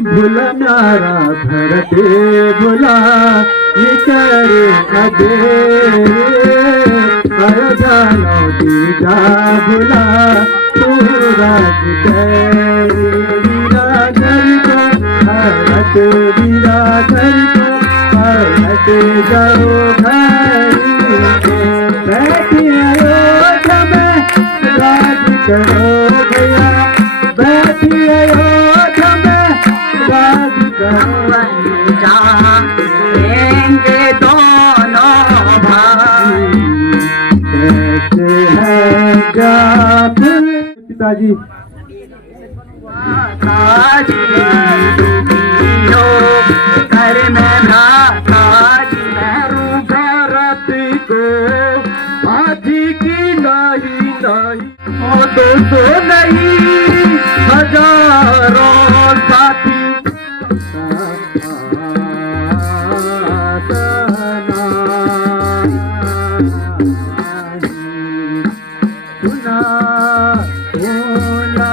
भुला न्यारा भरते भुला निकरे अबे कर जानो दीदा भुला सूरज वीरा घर को हरत वीरा घर को हरत जाओ घर बैठी अयोध्या में राज करो भैया बैठी अयोध्या में राज करो जाएंगे दोनों भाई कैसे है जात पिताजी घर में भ्राता भरत को हाथी की नहीं नहीं तो नहीं हजारों साथी सुना भोला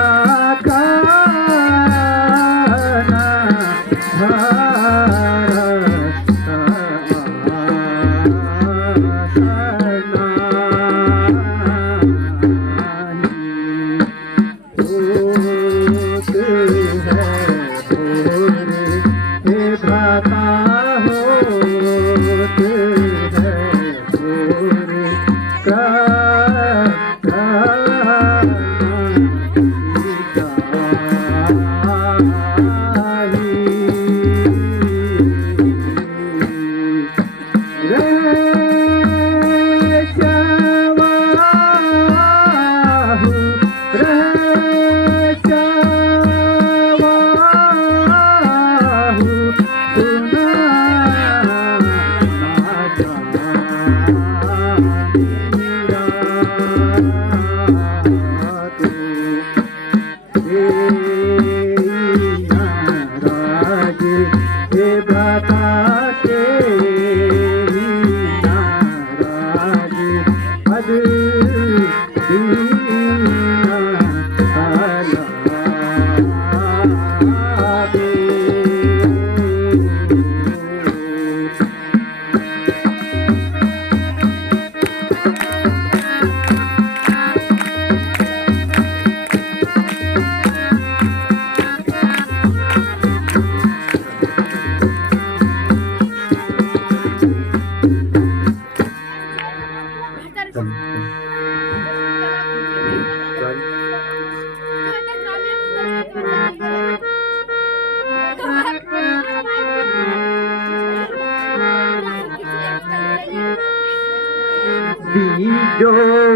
जो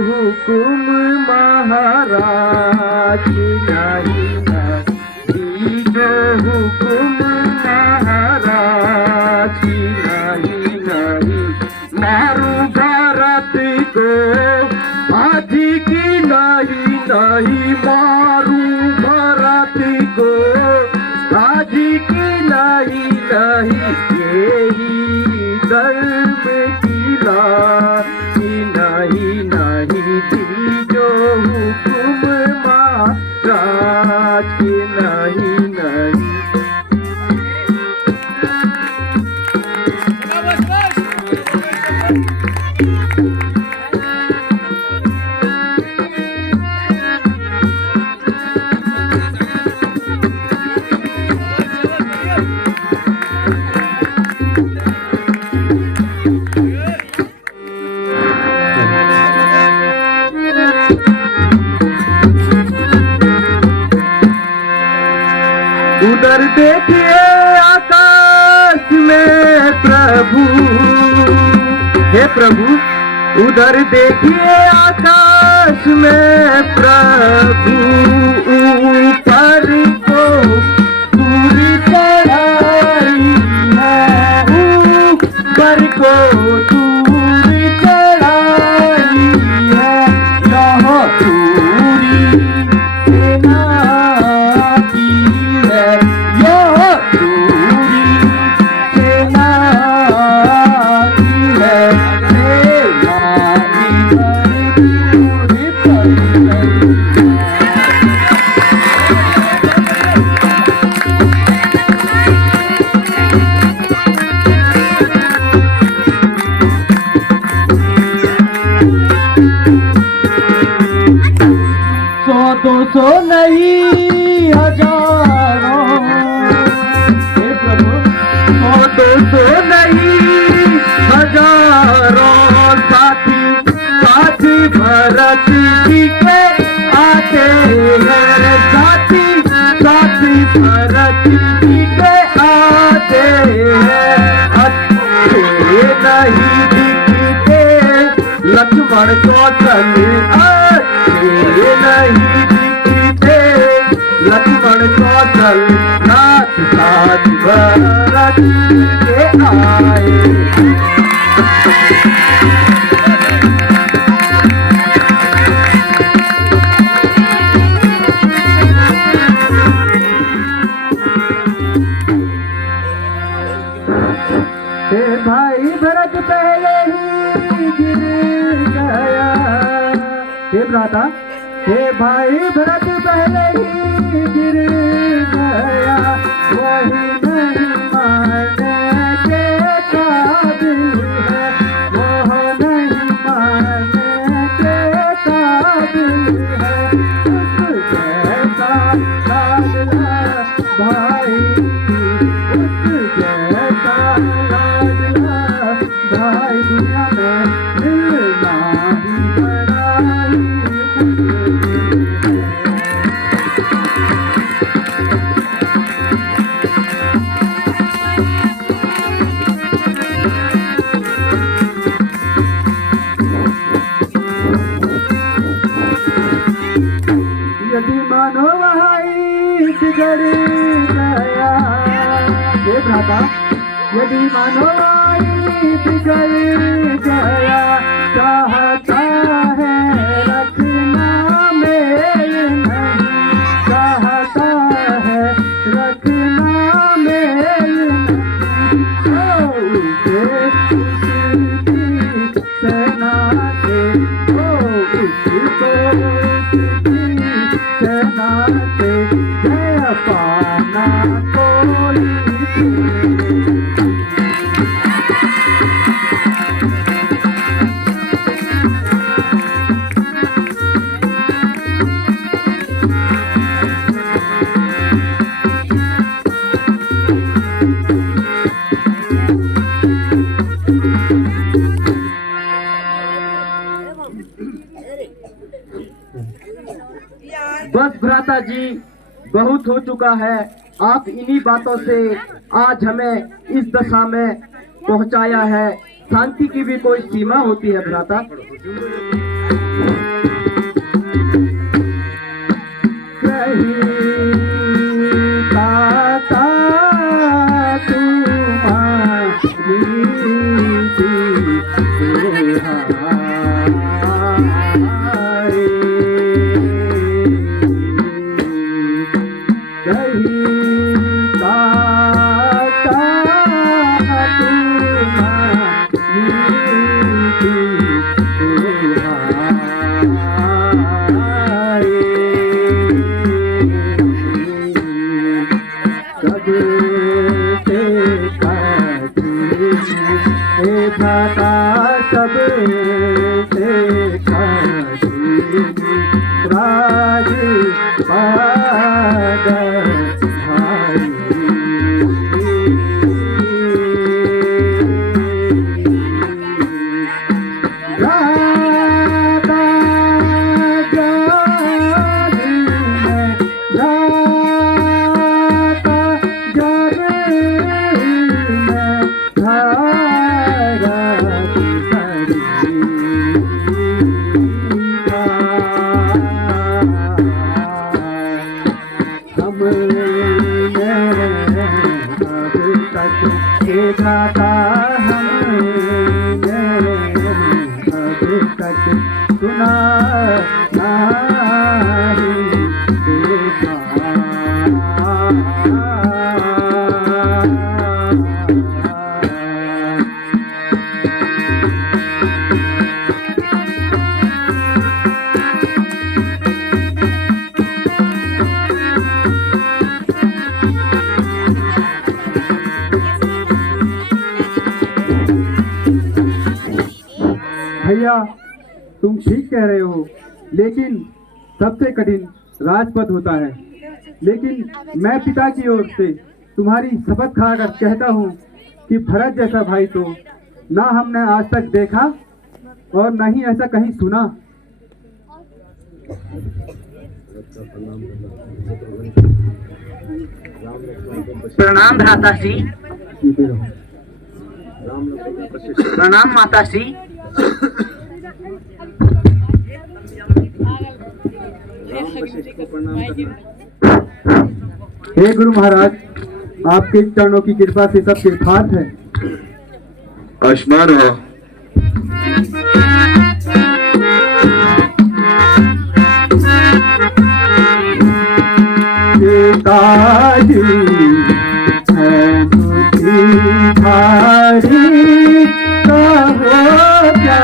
हुकुम महाराज नहीं जो हुकुम महाराज नहीं मारू भारत को हाथी की नहीं मारू भारत को हाथी की नहीं यही धर्म की नहीं थी जो हुकुम महाराज की नहीं उधर देखिए आकाश में प्रभु हे प्रभु उधर देखिए आकाश में प्रभु ऊपर को पूरी चढ़ाई है ऊपर को पूरी चढ़ाई है यहाँ पूरी सेना की है यहाँ पूरी सेना की है सौ नहीं हजारों, हे प्रभु 100-200 नहीं हजारों साथी साथी भरत जी के आते हैं, साथी साथी भरत जी के आते हैं। अच्छे नहीं दिखते लक्ष्मण कौशल, अच्छे नहीं दिखते लक्ष्मण कौशल, नाथ साथ भरत के आए। हे भाई भरत पहले ही गिर गया, हे भ्राता हे भाई भरत पहले ही गिर गया, वही नहीं मानने के काबिल है, वह नहीं मानने के काबिल है। उस जैसा लाडला भाई, उस जैसा लाडला भाई दुनिया में मिलना ही बड़ा ही मुश्किल है। यदि मानो भाई बिगड़ गया, हे भ्राता यदि मानो भाई बिगड़ गया, चाहता है रखना मेल नहीं, चाहता है रखना मेल नहीं। उसे उसकी सेना से, उसको सेना से जय पाना कोई। बस भ्राता जी बहुत हो चुका है, आप इन्हीं बातों से आज हमें इस दशा में पहुंचाया है। शांति की भी कोई सीमा होती है भ्राता। सब से राज पाद भाई राधा जानी में राधा जानी में धारा भ्राता हमने अब तक सुना नहीं देखा। भैया तुम ठीक कह रहे हो, लेकिन सबसे कठिन राजपद होता है, लेकिन मैं पिता की ओर से तुम्हारी शपथ खाकर कहता हूँ कि भरत जैसा भाई तो ना हमने आज तक देखा और न ही ऐसा कहीं सुना। प्रणाम भ्राता श्री। प्रणाम माता श्री। हे गुरु महाराज, आपके चरणों की कृपा से सब तीर्थार्थ है। आयुष्मान हो। पिताजी है दुखी भारी, कहो क्या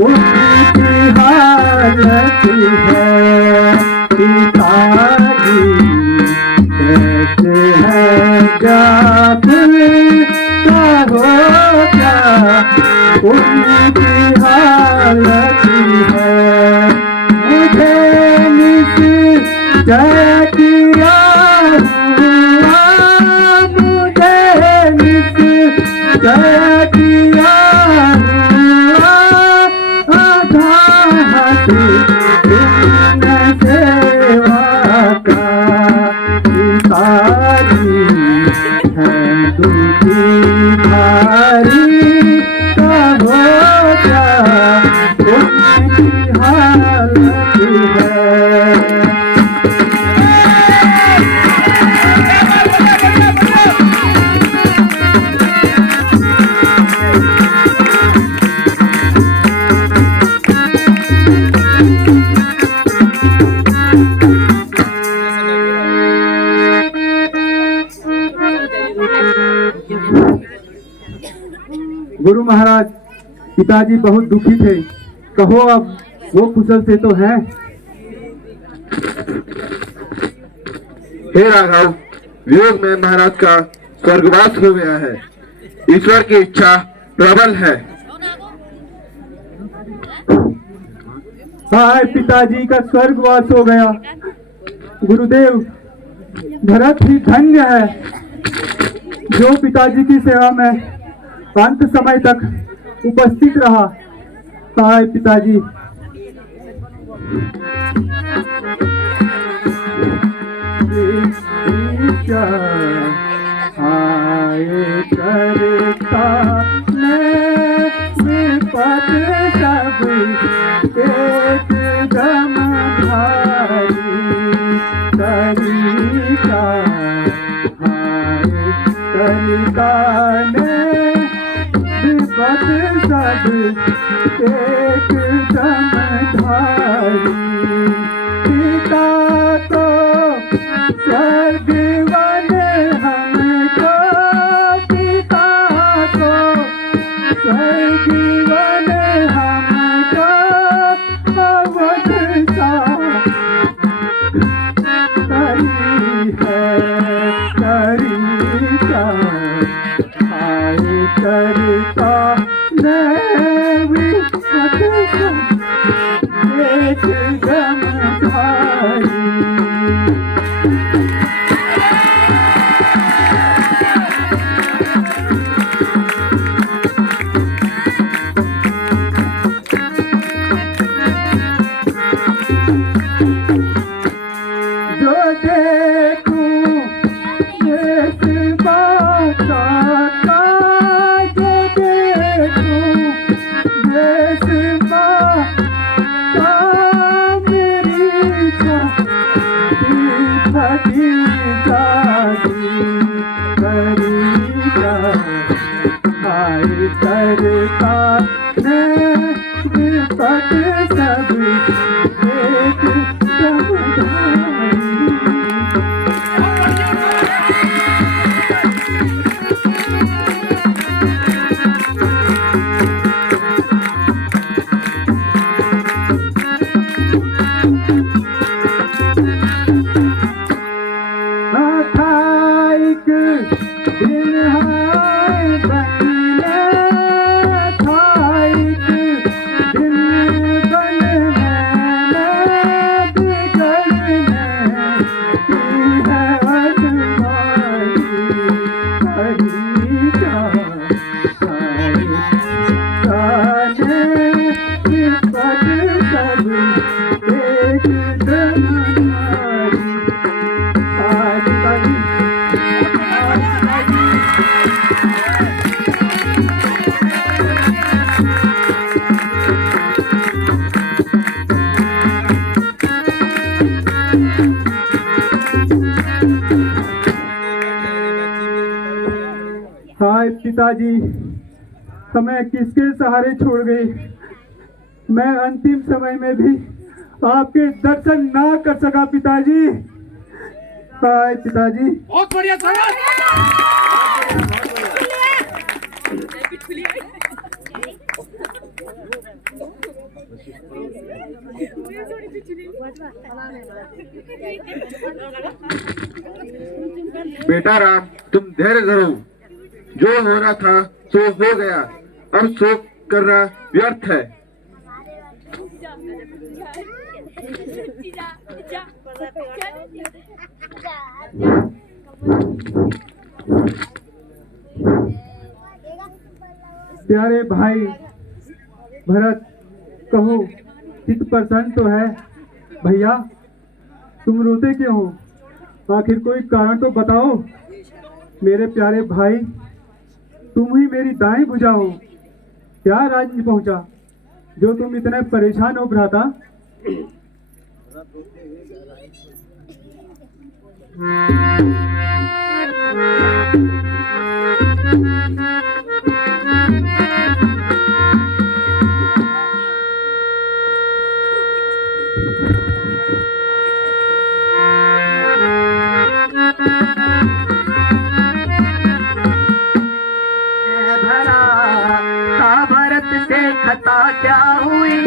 उनकी हालत है। पिताजी कैसे है जाकुल, कहो क्या उनकी हालत है। मुझे जय किया हुआ, मुझे जय किया हुआ, आधा हाथ इन सेवा का। पिताजी है दुखी भारी, कहो क्या उनकी हालत है। गुरु महाराज, पिताजी बहुत दुखी थे, कहो अब वो कुशल से तो हैं। हे राघव, वियोग में महाराज का स्वर्गवास हो गया है। ईश्वर की इच्छा प्रबल है। हाय, पिताजी का स्वर्गवास हो गया। गुरुदेव, भरत ही धन्य है जो पिताजी की सेवा में अंत समय तक उपस्थित रहा। हाय पिताजी। हाय करता मैं विपद सब एक दम भारी, कलिका हाय कलिका ने विपद सब एक दम धारी। पिता तो स्वर्गवन हमको, पिता तो स्वर्गवन हमको, अवध सा करी है करिता, हाय करता मैं विपद सब एक दम धारी। जो देखूं इस बात का, जो देखूं इस बात का, मेरी छाती फटी जाती करीगा, हाय करता ने विपद सब एक दम धारी। एक दिन हाय बनने था, एक दिन बन मैंने बिगड़ हाय पिताजी, हमें किसके सहारे छोड़ गए। मैं अंतिम समय में भी आपके दर्शन ना कर सका पिताजी। हाय पिताजी। बहुत बढ़िया सवाल। बेटा राम, तुम धैर्य धरो। जो होना था सो हो गया, अब शोक करना व्यर्थ है। प्यारे भाई भरत, कहो चित्त प्रसन्न तो है? भैया तुम रोते क्यों हो? आखिर कोई कारण तो बताओ। मेरे प्यारे भाई, तुम ही मेरी दाएं भुजा हो। क्या राज नहीं पहुंचा जो तुम इतने परेशान हो भ्राता? भरा ता भरत से खता क्या हुई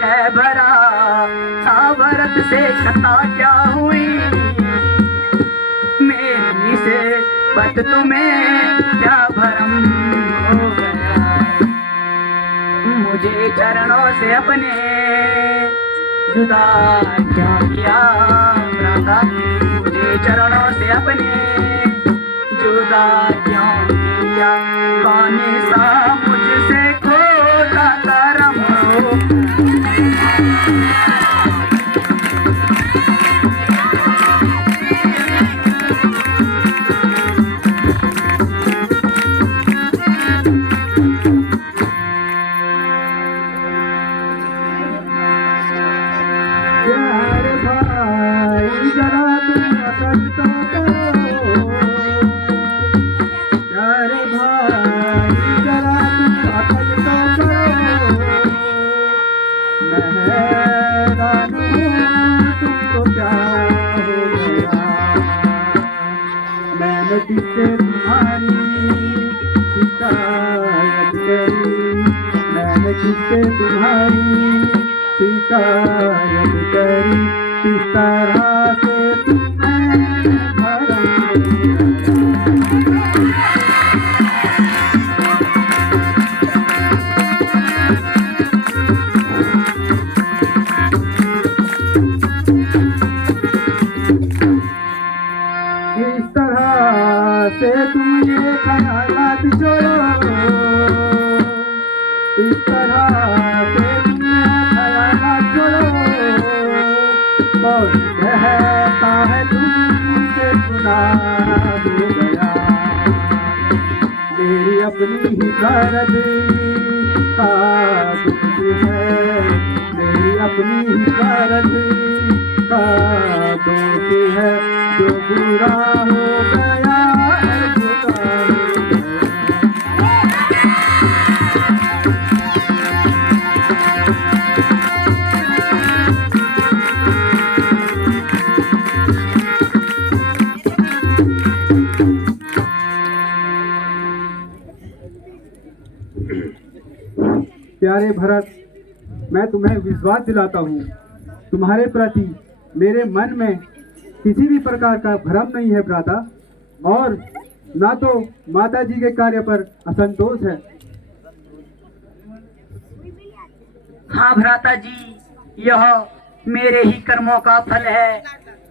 है, भरा ता भरत से खता क्या हुई। मेरी से बत तुम्हें क्या भरम हो गया, मुझे चरणों से अपने जुदा क्या किया। भ्राता मुझे चरणों से अपने जुदा क्यों किया, कौन सा मुझसे खोटा करम हो। प्यारे भाई जरा तुम अकल तो करो। प्यारे भाई जरा तुम अकल तो करो। मैं हैरान हूँ तुमको क्या हो गया। मैंने किससे तुम्हारी शिकायत करी, मैंने किससे तुम्हारी शिकायत करी। किस तरह से तुम्हें भरम इस तरह से तुम ये ख्यालात छोड़ो। इस तरह से तुम ये ख्यालात छोड़ो। और कहता है तुमसे गुनाह हो गया। मेरी अपनी ही दर्द का दुख है, मेरी अपनी ही दर्द का दोष है। जो बुरा हो गया है बुरा हो गया। प्यारे भरत, मैं तुम्हें विश्वास दिलाता हूँ, तुम्हारे प्रति मेरे मन में किसी भी प्रकार का भ्रम नहीं है भ्राता, और ना तो माता जी के कार्य पर असंतोष है। हाँ भ्राता जी, यह मेरे ही कर्मों का फल है,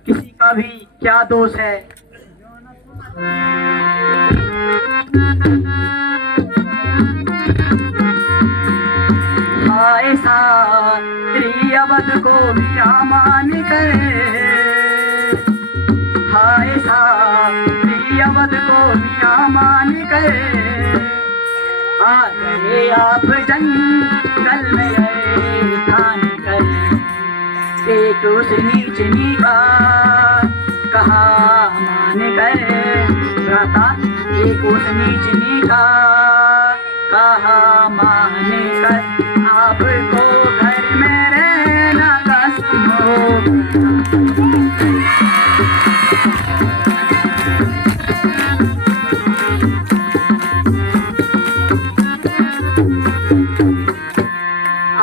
किसी का भी क्या दोष है। ऐसा अवध को विरामान करे, हाय सा अवध को विरामान करे। आ गए आप जंगल में गए खान करे, एक उस नीच नीका कहा मान कर भ्राता एक ऊंच नीच का कहा मान कर आपको घर में रहना कष्ट हो।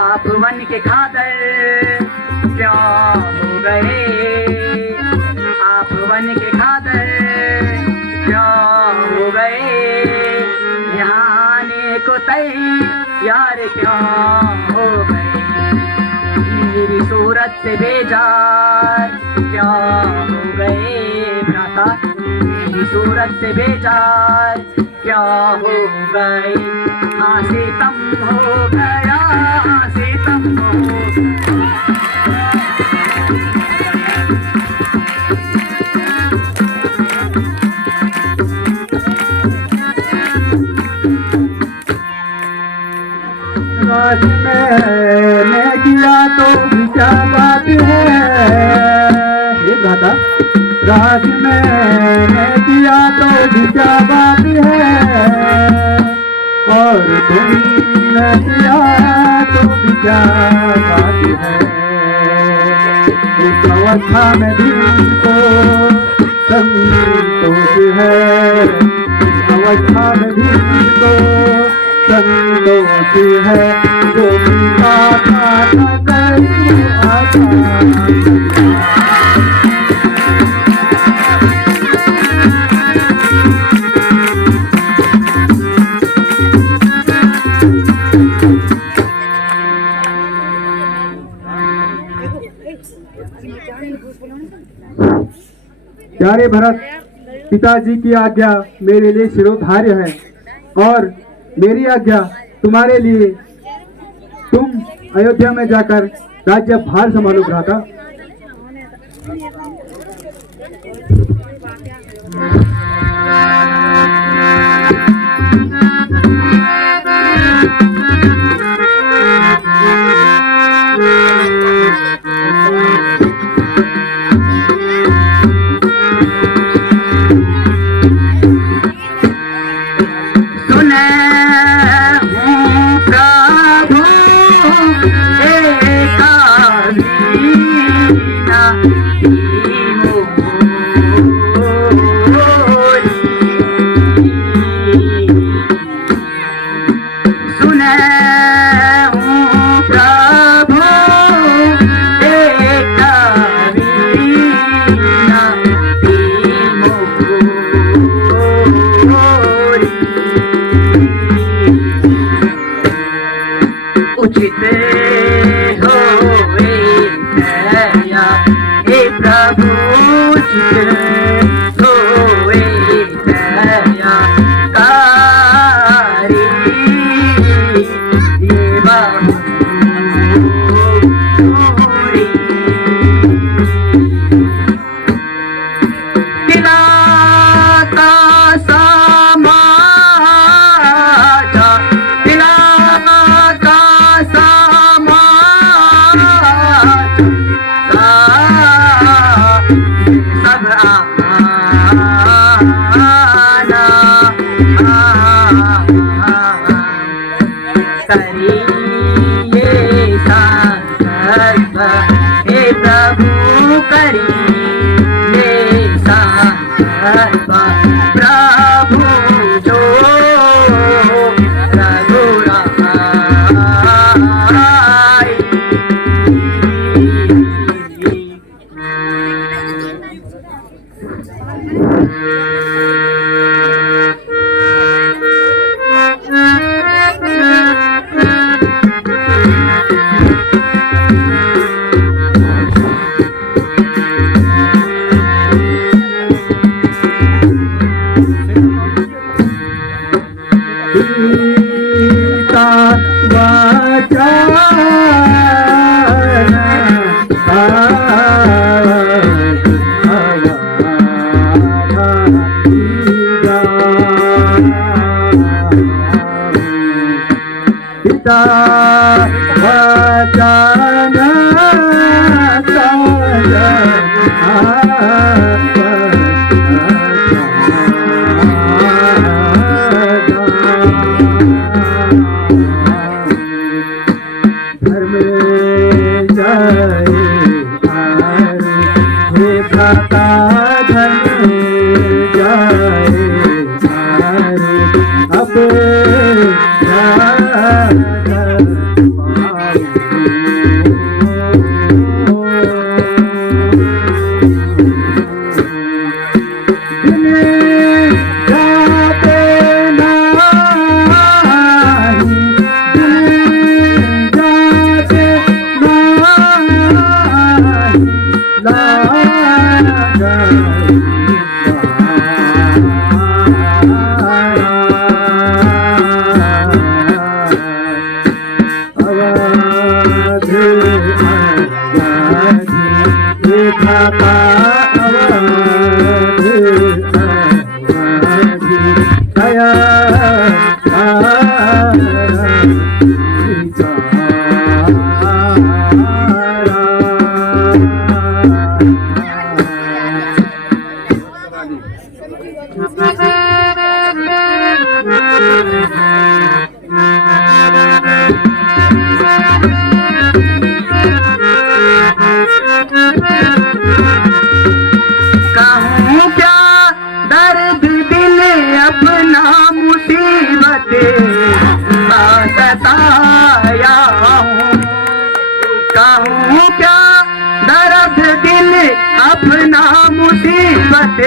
आप वन के खादर क्यों हो गए, आप वन के खादर क्यों हो गए, यहाँ आने को तैयार क्यों हो गए, मेरी सूरत से बेजार क्यों हो गए भ्राता, मेरी सूरत से बेजार क्यों हो गए, हाँ सितम हो गया, हाँ सितम हो राज मैंने किया तो भी क्या बात है, हे दादा राज मैंने किया तो भी क्या बात है, और तुमने किया तो भी क्या बात है, इस अवस्था में दिल को संतोष है, इस अवस्था में दिल को संतोष है, जो पिता था कहीं आता। प्यारे भरत, पिताजी की आज्ञा मेरे लिए शिरोधार्य है और मेरी आज्ञा तुम्हारे लिए, तुम अयोध्या में जाकर राज्य भार संभालो भ्राता। कहूँ क्या दर्द दिल अपना मुसीबत सताया हूँ। कहूँ क्या दर्द दिल अपना मुसीबत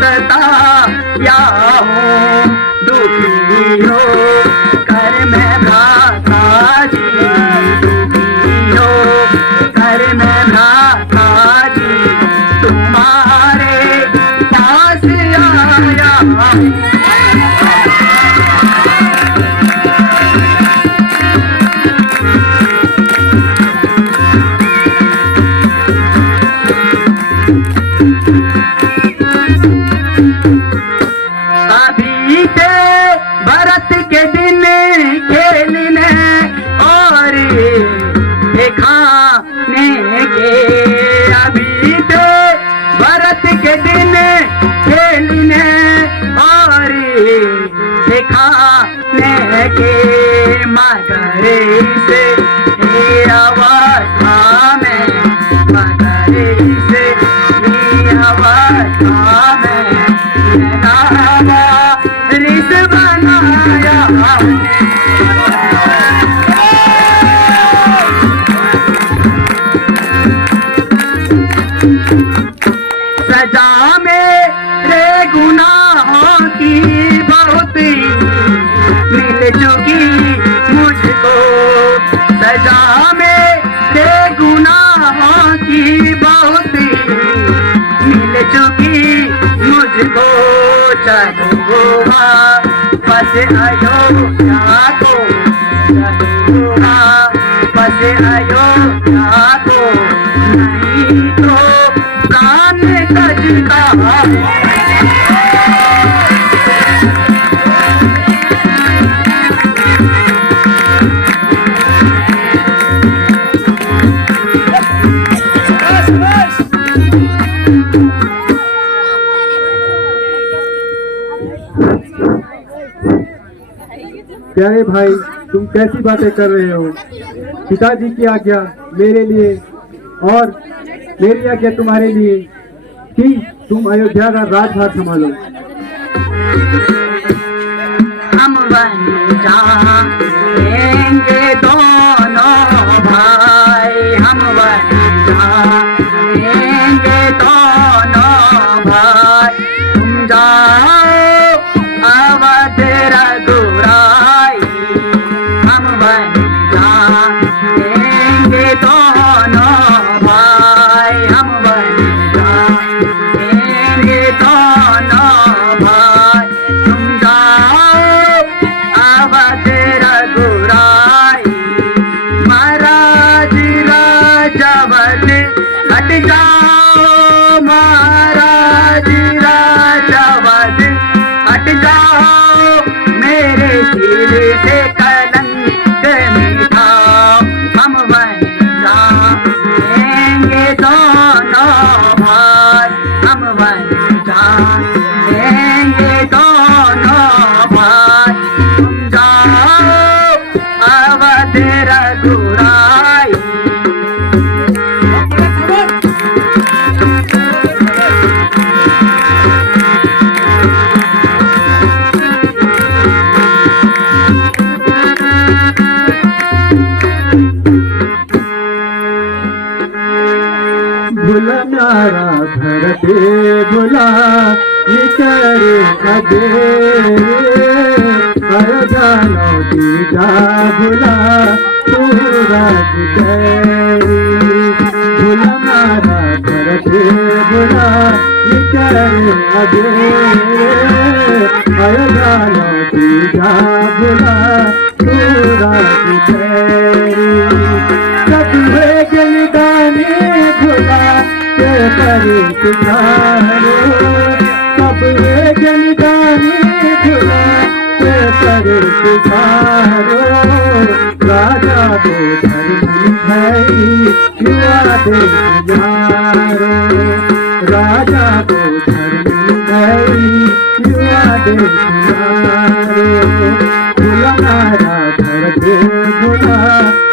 सताया हूँ। दुखी हो कर मैं भ्राता जी, दुखी हो कर मैं भ्राता जी, तुम्हारे पास आया हूँ। अभी से भरत के दिन खेलने और दिखाने के, अभी से भरत के दिन खेलने और दिखाने के, मगर से अवस्था में, मगर से अवस्था में रिस बनाया। सजा मेरे गुनाहों की बहुत मिल चुकी मुझको, सजा मेरे गुनाहों की बहुत मिल चुकी मुझको। चलो वापस अयोध्या को, चलो वापस अयोध्या को, नहीं तो प्राण कजता। प्यारे भाई, तुम कैसी बातें कर रहे हो? पिताजी की आज्ञा मेरे लिए और मेरी आज्ञा तुम्हारे लिए कि तुम अयोध्या का राजभार संभालो। हम बन जाएंगे दोनों भाई, हम बन जाएंगे दोनों भाई, तुम जाओ अवध रघुराई, हम बन जाएंगे दोनों भाई, हम बन जाएंगे दोनों भाई, तुम जाओ अवध रघुराई। महाराज राजावत हट जाओ, महाराज राजावत हट जाओ, मेरे सिर से कलंक मिटाओ। हम बन जाएंगे दोनों भाई, हम बन जाएंगे दोनों भाई, तुम जाओ अवध रघुराई। भुला न्यारा भरते भुला अबेरे अयोध्या लौटी जा भुला सूरज तेरी भुला मारा करते भुला निकल अबेरे अयोध्या लौटी जा भुला सूरज तेरी सब हुए जलदानी भुला के परिचारो सब हुए जलदानी भुला के परिचारो राजा दो धर्म भई युवा देश यारो राजा दो धर्म भई युवा देश यारो भुला मारा धरते भुला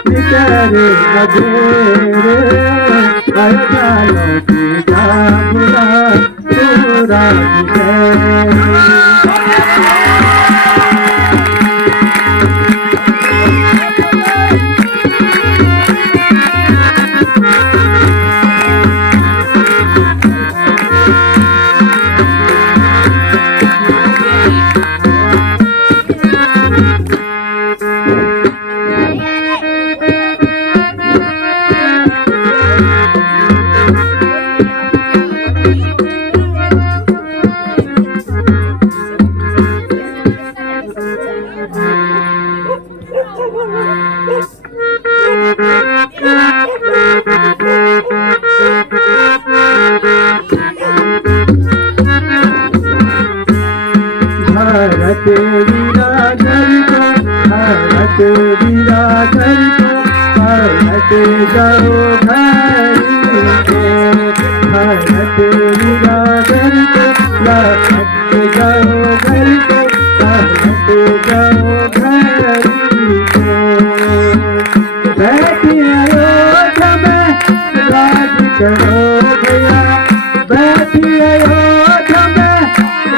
निकले अबेरे अयोध्या लौटी जा भुला सूरज तेरी भारत वीराधर को भारत वीराधर को भारत जाओ घरी को भारत वीराधर को भारत जाओ घर को भारत जाओ घरी को बैठी अयोध्या में राज करो भैया बैठी अयोध्या में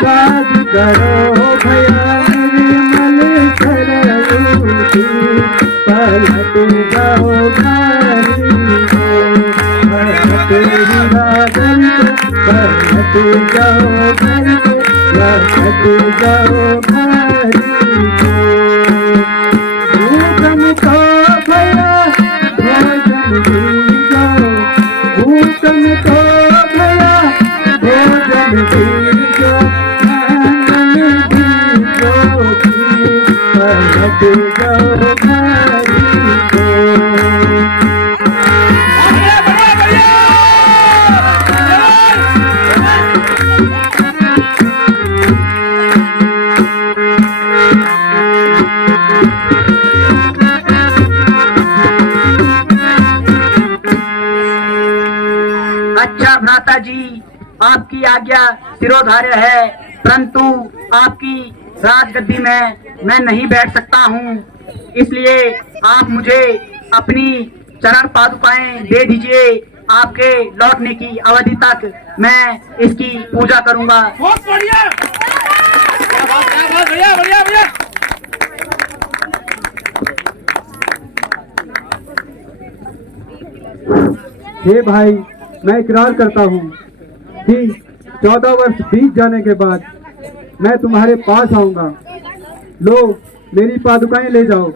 राज करो भैया निर्मल सरयूथी पलट जाओ घरी को पलट विराधर को पलट जाओ घर को पलट जाओ घरी को भूखम को भैया भोजन दी जाओ भूखम को भैया भोजन दी जाओ पलट जाओ घरी को अच्छा भ्राता जी, आपकी आज्ञा सिरोधार्य है, परंतु आपकी राजगद्दी में मैं नहीं बैठ सकता हूँ, इसलिए आप मुझे अपनी चरण पादुकाएं दे दीजिए। आपके लौटने की अवधि तक मैं इसकी पूजा करूँगा। बहुत बढ़िया, बढ़िया बढ़िया बढ़िया। हे भाई, मैं इकरार करता हूँ कि 14 वर्ष बीत जाने के बाद मैं तुम्हारे पास आऊंगा। लो, मेरी पादुकाएं ले जाओ।